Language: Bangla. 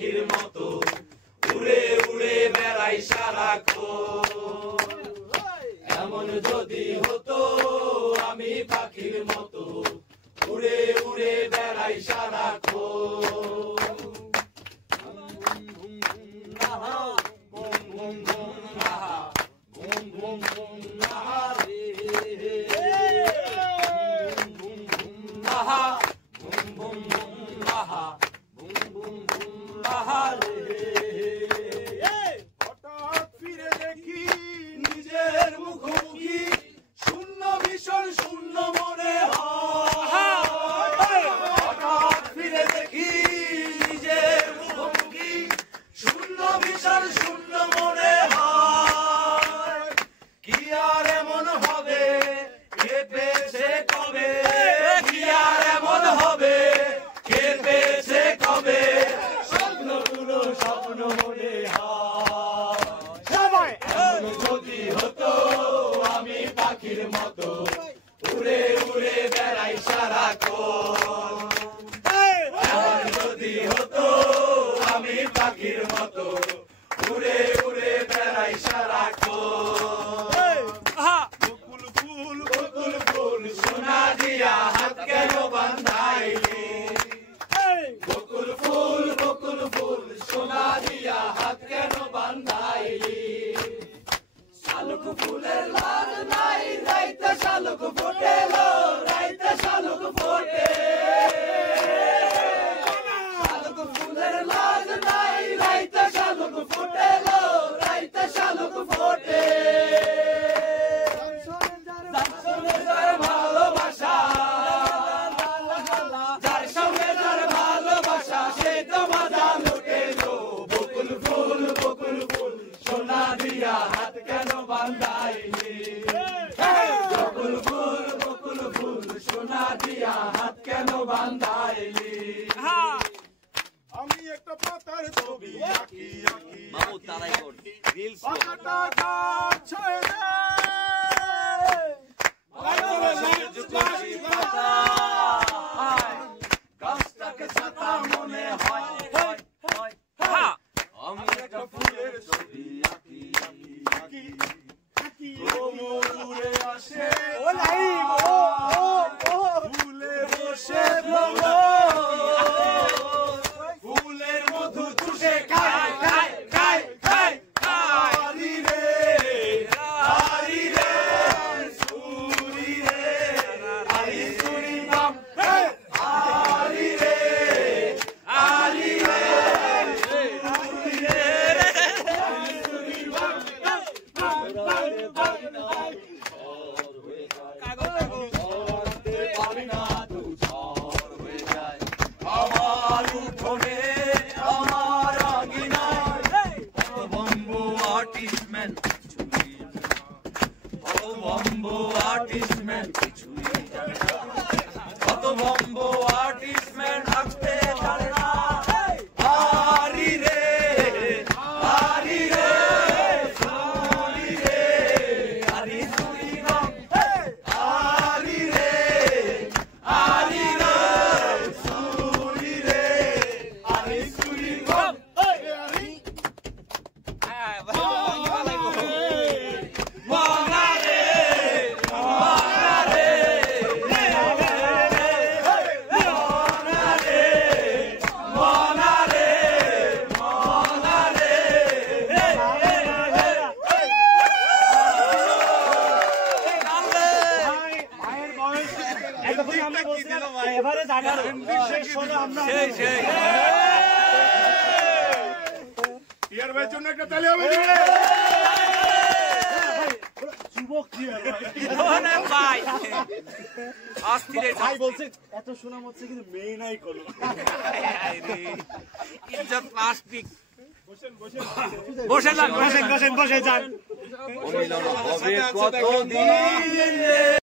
পাখির মতো উড়ে উড়ে বেড়াই সারাক্ষণ। এমন যদি হতো আমি পাখির মতো উড়ে উড়ে বেড়াই সারাক্ষণ। হঠাৎ ফিরে দেখি নিজের মুখোমুখি শূন্য ভীষণ শূন্য মনে হয়। হঠাৎ ফিরে দেখি নিজের মুখোমুখি শূন্য ভীষণ শূন্য মনে হয়। কি আর এমন হবে কে পেয়েছে কবে, কি আর এমন হবে কে পেয়েছে কবে, স্বপ্নগুলো স্বপ্ন মনে হয়। যদি হতো আমি পাখির মতো উড়ে উড়ে বেড়াই সারাক্ষণ। এমন যদি হতো আমি পাখির মতো উড়ে উড়ে বেড়াই সারাক্ষণ। বকুল ফুল বকুল ফুল সোনা দিয়া হাত কেন বান্ধাইলি, বকুল ফুল সোনা দিয়া হাত কেন বান্ধাইলি। শালুক ফুলের লাজ নাই রাইতে শালুক ফোটেলো, রাইতে শালুক ফোটে। শালুক ফুলের লাজ নাই রাইতে শালুক ফোটেলো, রাইতে শালুক ফোটে। যার ভালোবাসা, যার সঙ্গে যার ভালোবাসা সে তো মজা লুটেলো। বকুল ফুল সোনা দিয়া হাত কেন বান্ধাইলি, বকুল ফুল সোনা দিয়া হাত কেন বান্ধাইলি। আমি একটা পাতার ছবি আঁকি আঁকি মামু তারাই কর রিলস পাতাটা গাছ ছুঁয়ে দেয়। গাছটাকে ছাতা মনে হয়। আমি একটা ফুলের ছবি আঁকি আঁকি আঁকি আঁকি। ভ্রমর উড়ে আসে ফুলে বসে ভ্রমর, ফুলের মধু চুষে খায় খায় খায় খায়। হারি রে হারি রে সুরি রে হারি সুরি নাম হারি রে হারি রে সুরি রে হারি সুরি নাম। পারি না তু ঝড় হয়ে যায় আমার উঠোনে আমার আঙিনায়। বম্বো আর্টিস্ট ম্যান বম্বো আর্টিস্ট ম্যান কিছুই জানে না, কত বম্বো আর্টিস্ট ম্যান আসতে জানে না। হারি রে হারি রে সুরি রে হারি সুরি নাম হারি রে হারি রে সুরি রে হারি সুরি নাম। ইয়ার ভাইয়ের জন্য একটা তালি হবে। যুবক কি ভাই বলছে এত সুনাম হচ্ছে কিন্তু মেয়ে নাই কোনো। প্লাস্টিক বসেন বসেন বসে যান বসেন বসেন বসে যান। কতদিন